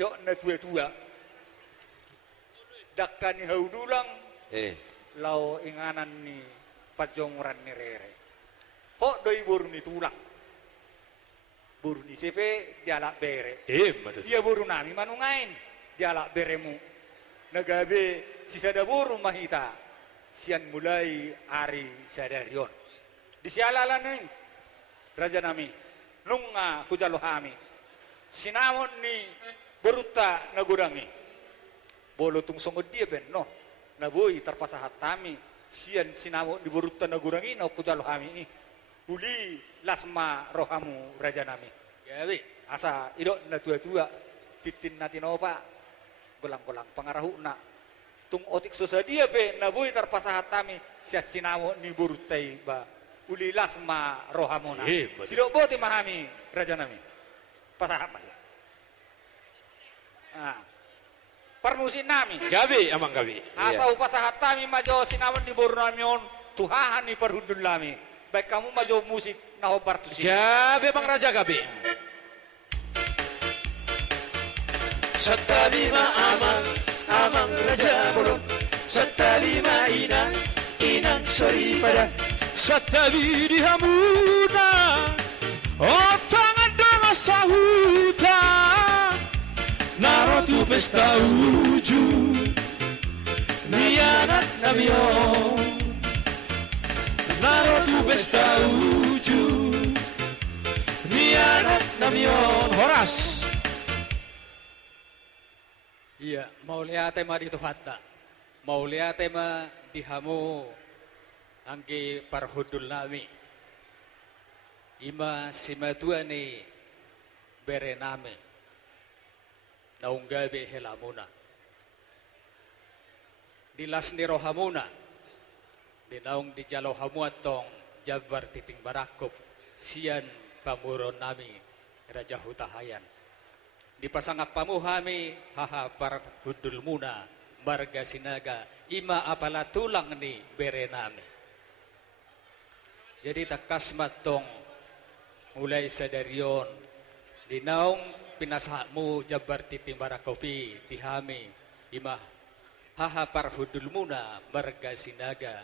idok na tua-tua dakkan ni haudulang lau inganan ni pajongoran ni rere kok doi boru ni tulang boru ni seve dia lak bere dia boru nami manungain dia lak beremu nagabe sisada boru mahita sian mulai hari sadarion di sialalan ni raja nami nunga kujalohami sinawon ni beruta nagurangi bolo tung songo dia pen no naboi terpasahat tami sian sinawon di beruta nagurangi no kujalohami ni uli lasma rohamu raja nami gawe asa idok na tua-tua titin natinopa belang-belang pangarahu na tung otik sosadia pe naboi terpasahat tami sian sinawon ni berutai ba uli lasma rohamona sidok boti mahami raja nami pasahat mas permusin nami gabi amang gabi asa upasahat tami majo sinawon di boru namion tuhahan ni perhudun lami baik kamu majo musik nahobar tu sih gabi bang raja gabi Satabima amang raja bolong Satabima inang sori pada Satabi di hamuna otang adalah sahuta Narotu pesta uju Nianak namion Narotu pesta uju Nianak namion Horas iya mau lihat tema di tuhata mau lihat tema di hamu angge parhudul nami ima simatua ni berename naunggabe helamuna dilas ni rohamuna dinaung di jalo hamuatong jabar titing barakop sian pamuron nami raja hutahayan dipasangap pamuhami haha parhudul muna marga sinaga ima apala tulang ni berename jadi takas matong mulai sadarion dinaung pinasahmu jabar titing barakopi dihami ima haha parhudul muna marga sinaga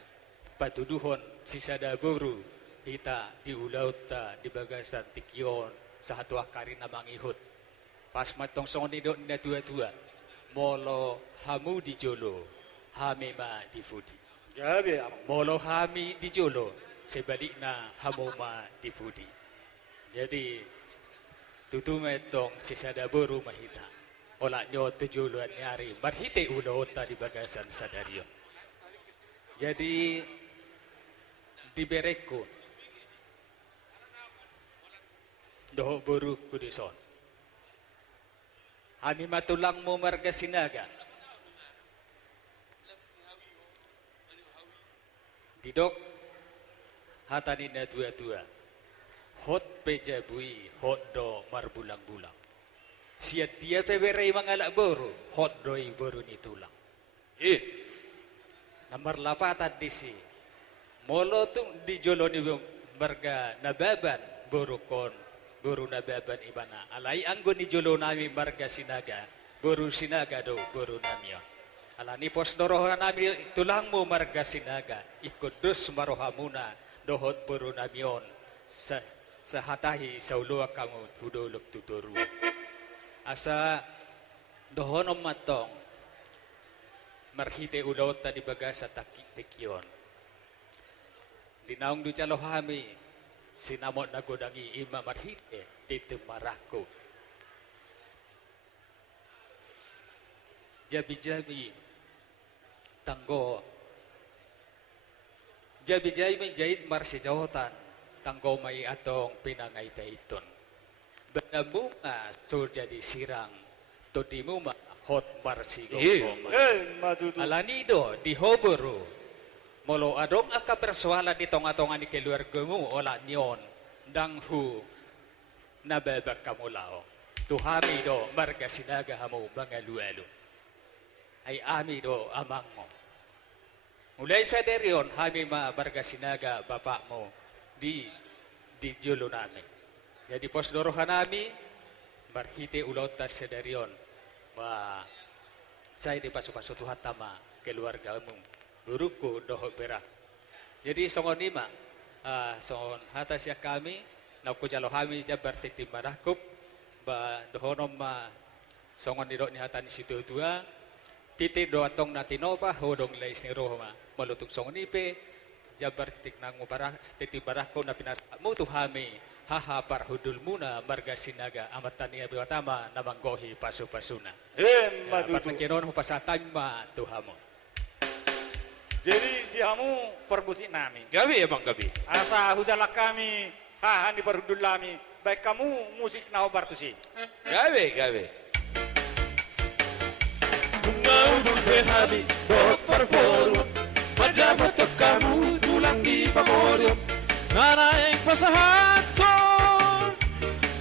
patuduhon sisada buru kita di ulauta di bagasan tikion sahatu akari namang ihut pas matong songon idok na tua-tua molo hamu di jolo hami ma di fudi gabe molo hami di jolo sebaliknya hamu ma di fudi jadi tutu metong sisada boru mahita ola nyo tujuluan nyari marhite ulota di bagasan sadario jadi di bereko doho boru kudison ani matulang mo marga sinaga didok hatani na tua-tua hot pejabui hot do marbulang-bulang siat dia peberei mangalak boru hot doi boru ni tulang nomor lapatan di si molo tung di joloni marga nababan boru kon boru nababan ibana alai anggo ni jolo nami marga sinaga boru sinaga do boru namio alani pos doroha nami tulangmu marga sinaga ikut dus marohamuna dohot boru namion sahatahi saulua kamu tudoluk tuturu asa dohonom matong marhite ulota di bagasa tekion dinaung du calohami sinamot nagodangi ima marhite titim marako jabi-jabi tanggo jabi-jabi jahit marsijahotan tanggo mai atong pinangay taiton benabunga sur jadi sirang to dimuma hot marsigong alanido di hoboro molo adong aka persoalan di tonga-tonga ni keluargamu ola nyon danghu nababak kamu lao tuhami do marga sinaga hamu bangalualo ay ami do amang mo mulai sa derion hami ma marga sinaga bapak mo di julo namin jadi pos dorohan nami marhite ulautas sa derion Wah, saya di pasu-pasu Tuhan tama keluargamu, buruku doho berak. Jadi songon lima, songon hatas ya kami, nauku jalo kami jabar titim marakup, ba dohonom ma songon nidok ni hatan situ dua, titik doa tong natinova hodong lais ni rohma, malutuk songon ipe, jabar titik nang mubarak, titik barako na pinas mutu kami. Haha parhudul muna marga sinaga amatania biwatama namanggohi pasu-pasuna. Matutu. Patnakinon mo pasatay ma tuhamo. Jadi diamu perbusik nami. Gabi emang gabi. Asa hujalak kami, hahan di perhudul lami. Baik kamu musik nao bartusi. Gabi, gabi. Ngaudun behabi dot perborun Majabat kamu tulang di pamoryon Nanaing pasahaton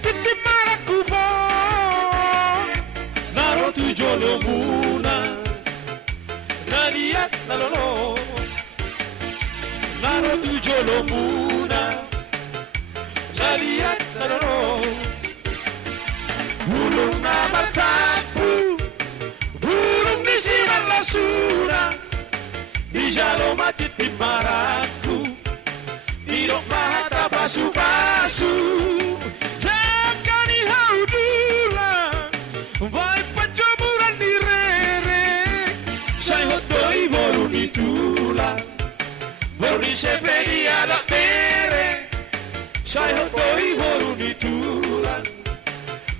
Titip maraku po Naro tujolo muna Naliat nalolo Naro tujolo muna Naliat nalolo Bulong na matapu Bulong ni sinan lasura Di jalo matitip maraku Irok mahata pasu-pasu Jakani haudula Vai pajomuran di rere Sai hotoi boru di tula Boru di sepedi alak bere Sai hotoi boru di tula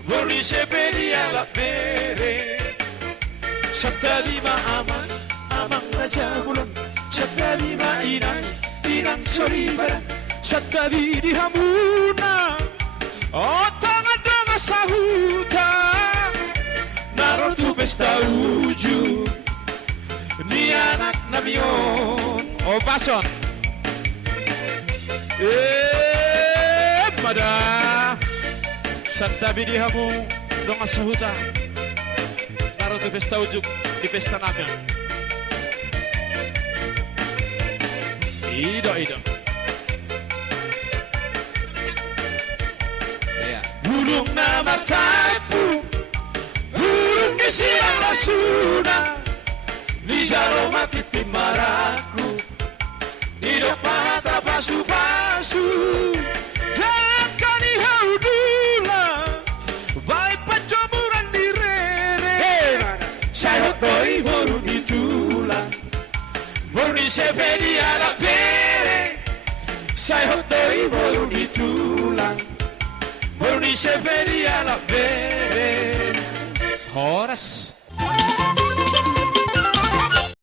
Boru di sepedi alak bere Sabta lima aman Amang raja bulan Sabta lima inang sorry bara Sabta di hamuna Otang ada masahuta Naro tu pesta uju Ni anak namion Oh, pason. Pada Santabi di hamu dong asahuta. Naro tu pesta ujuk di pesta naga. Ido. Iya. Bulung na matapu Bulung ni siang lasuna Ni jalo matitim maraku Nidok mahata pasu-pasu Jakani haudula Vai pajomuran di rere Saya hotoi boru di tula Boru di sepedi anak bere Saya hotoi boru di tula Boru di sepedi anak bere Horas.